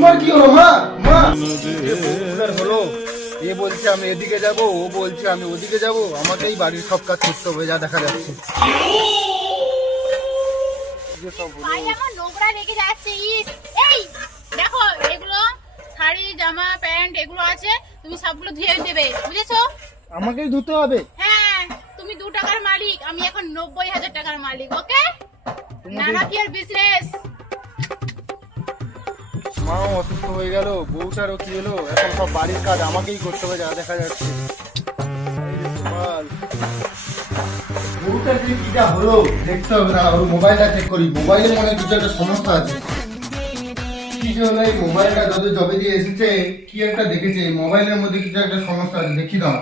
তোমার কি হলো মা? মা হলো, এ বলছে আমি এদিকে যাব, ও বলছে আমি ওদিকে যাব, আমাকেই বাড়ির সব কাজ করতে হবে যা দেখা যাচ্ছে। ভাই আমার নোংরা লেগে যাচ্ছে। এই দেখো, এগুলো শাড়ি জামা প্যান্ট এগুলো আছে, তুমি সবগুলো ধুয়ে দেবে, বুঝেছো? আমাকেই ধুতে হবে? হ্যাঁ, তুমি 2 টাকার মালিক, আমি এখন 90,000 টাকার মালিক। ওকে, নানা কি আর বিজনেস। মাও অসুস্থ হয়ে গেল, বউটারও কি হলো, এখন সব বাড়ির কাজ আমাকেই করতে হবে যা দেখা যাচ্ছে। বউটার যে কিটা হলো দেখতে হবে না, ওর মোবাইলটা চেক করি। মোবাইলে মনে হয় কিছু একটা সমস্যা আছে। কি যে হলো, এই মোবাইলটা যত জবে দিয়ে এসেছে কি একটা দেখেছে, মোবাইলের মধ্যে কিছু একটা সমস্যা আছে, দেখি দাও।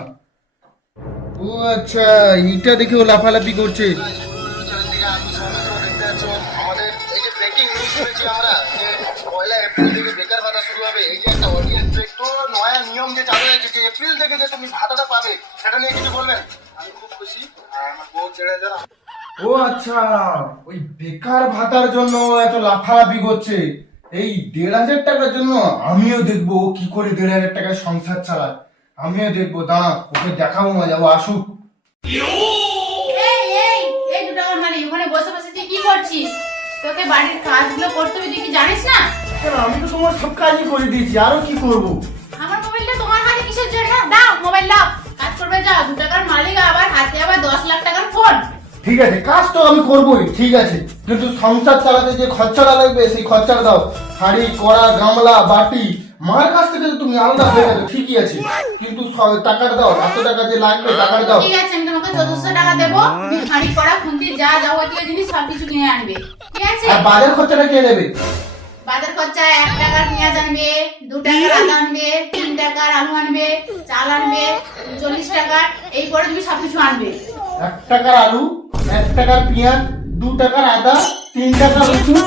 ও আচ্ছা, এইটা দেখে ও লাফালাফি করছে। আমাদের এই যে ব্রেকিং নিউজ শুনেছি আমরা যে 1 এপ্রিল থেকে বেকার ভাতা শুরু হবে। এই যে একটা অডিয়েন্স একটু নয়া নিয়ম যে চালু হয়েছে যে এপ্রিল থেকে যে তুমি ভাতাটা পাবে, সেটা নিয়ে কিছু বলবেন? আমি খুব খুশি, আর আমার বউ ছেড়ে যারা। ও আচ্ছা, ওই বেকার ভাতার জন্য এত লাফালাফি করছে। এই 1,500 টাকার জন্য আমিও দেখবো ও কি করে 1,500 টাকায় সংসার চালায়। আমিও দেখবো, দাঁড়া, ওকে দেখাবো মজা, ও আসুক। এই এই এই 2 টাকার মালিক, ওখানে বসে বসে তুই কি করছিস? তোকে বাড়ির কাজগুলো করতে হবে, তুই কি জানিস না? আমি তো তোমার সব কাজই করে দিয়েছি, আরো কি করবো? আমার মোবাইলটা তোমার হাতে কিসের জন্য? দাও মোবাইল দাও, কাজ করবে যাও। 2 টাকার মালিক, আবার হাতে আবার 10 লাখ টাকার ফোন। ঠিক আছে, কাজ তো আমি করবোই, ঠিক আছে, কিন্তু সংসার চালাতে যে খরচাটা লাগবে সেই খরচাটা দাও। হাঁড়ি কড়া গামলা বাটি, মার কাছ থেকে তো তুমি আলাদা হয়ে গেছো, ঠিকই আছে, কিন্তু টাকাটা দাও। এত টাকা যে লাগবে টাকাটা দাও। ঠিক আছে, আমি তোমাকে 1400 টাকা দেবো, তুমি হাঁড়ি কড়া খুন্তি যা যাবতীয় জিনিস সবকিছু কিনে আনবে, ঠিক আছে? আর বাজার খরচাটা কে দেবে? বাজার খরচা 1 টাকার পেঁয়াজ আনবে, 2 টাকার আদা আনবে, 3 টাকার আলু আনবে, চাল আনবে 40 টাকার, এই করে তুমি সবকিছু আনবে। 1 টাকার আলু, 1 টাকার পেঁয়াজ, 2 টাকার আদা, 3 টাকার রসুন,